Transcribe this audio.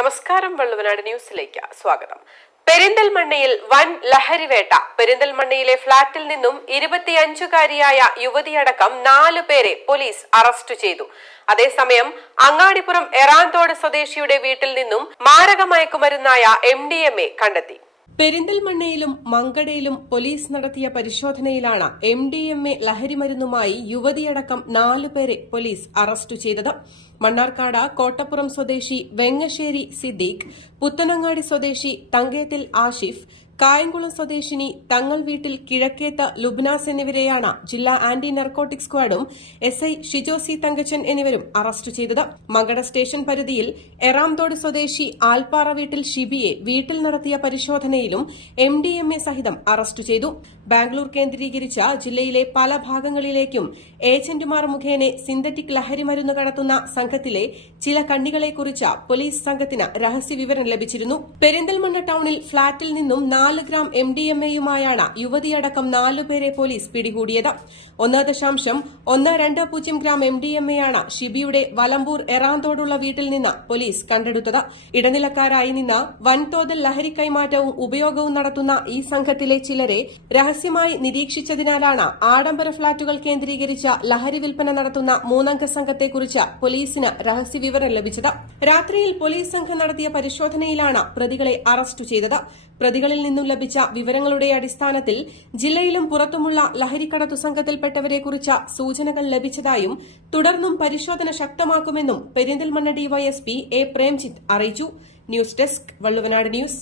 നമസ്കാരം വള്ളുവനാട് ന്യൂസിലേക്ക് സ്വാഗതം. പെരിന്തൽമണ്ണയിൽ വൻ ലഹരിവേട്ട. പെരിന്തൽമണ്ണയിലെ ഫ്ളാറ്റിൽ നിന്നും ഇരുപത്തിയഞ്ചുകാരിയായ യുവതിയടക്കം നാലു പേരെ പോലീസ് അറസ്റ്റ് ചെയ്തു. അതേസമയം അങ്ങാടിപ്പുറം എറാന്തോട് സ്വദേശിയുടെ വീട്ടിൽ നിന്നും മാരകമയക്കുമരുന്നായ എം ഡി എം എ കണ്ടെത്തി. പെരിന്തൽമണ്ണയിലും മങ്കടയിലും പോലീസ് നടത്തിയ പരിശോധനയിലാണ് എം ഡി എം എ ലഹരിമരുന്നുമായി യുവതിയടക്കം നാലുപേരെ പോലീസ് അറസ്റ്റ് ചെയ്തത്. മണ്ണാർക്കാട് കോട്ടപ്പുറം സ്വദേശി വെങ്ങശ്ശേരി സിദ്ദീഖ് പുത്തനങ്ങാടി സ്വദേശി തങ്കേത്തിൽ ആഷിഫ് കായംകുളം സ്വദേശിനി തങ്ങൾ വീട്ടിൽ കിഴക്കേത്ത ലുബ്നാസ് എന്നിവരെയാണ് ജില്ലാ ആന്റി നർക്കോട്ടിക് സ്ക്വാഡും എസ് ഐ ഷിജോസി തങ്കച്ചൻ എന്നിവരും അറസ്റ്റ് ചെയ്തത്. മങ്കട സ്റ്റേഷൻ പരിധിയിൽ എറാംതോട് സ്വദേശി ആൽപ്പാറ വീട്ടിൽ ഷിബിയെ വീട്ടിൽ നടത്തിയ പരിശോധനയിലും എം ഡി എം എ സഹിതം അറസ്റ്റ് ചെയ്തു. ബാംഗ്ലൂർ കേന്ദ്രീകരിച്ച ജില്ലയിലെ പല ഭാഗങ്ങളിലേക്കും ഏജന്റുമാർ മുഖേന സിന്തറ്റിക് ലഹരി മരുന്ന് കടത്തുന്ന സംഘത്തിലെ ചില കണ്ണികളെക്കുറിച്ച് പോലീസ് സംഘത്തിന് രഹസ്യവിവരം ലഭിച്ചിരുന്നു. പെരിന്തൽമണ്ണ ടൌണിൽ ഫ്ളാറ്റിൽ നിന്നും നാല് ഗ്രാം എം ഡി എം എയുമായാണ് യുവതിയടക്കം നാലുപേരെ പോലീസ് പിടികൂടിയത്. ഒന്ന് ദശാംശം ഒന്ന് രണ്ട് പൂജ്യം ഗ്രാം എം ഡി എം എയാണ് ഷിബിയുടെ വലമ്പൂർ എറാന്തോടുള്ള വീട്ടിൽ നിന്ന് പോലീസ് കണ്ടെടുത്തത്. ഇടനിലക്കാരായി നിന്ന് വൻതോതിൽ ലഹരി കൈമാറ്റവും ഉപയോഗവും നടത്തുന്ന ഈ സംഘത്തിലെ ചിലരെ രഹസ്യമായി നിരീക്ഷിച്ചതിനാലാണ് ആഡംബര ഫ്ളാറ്റുകൾ കേന്ദ്രീകരിച്ച ലഹരി വിൽപ്പന നടത്തുന്ന മൂന്നംഗ സംഘത്തെക്കുറിച്ച് പോലീസിന് രഹസ്യ വിവരം ലഭിച്ചത്. രാത്രിയിൽ പോലീസ് സംഘം നടത്തിയ പരിശോധനയിലാണ് പ്രതികളെ അറസ്റ്റ് ചെയ്തത്. പ്രതികളിൽ നിന്നും ലഭിച്ച വിവരങ്ങളുടെ അടിസ്ഥാനത്തിൽ ജില്ലയിലും പുറത്തുമുള്ള ലഹരിക്കടത്തു സംഘത്തിൽപ്പെട്ടവരെക്കുറിച്ച സൂചനകൾ ലഭിച്ചതായും തുടർന്നും പരിശോധന ശക്തമാക്കുമെന്നും പെരിന്തൽമണ്ണ ഡിവൈഎസ്പി എ പ്രേംജിത്ത് അറിയിച്ചു. News desk Valluvanad news.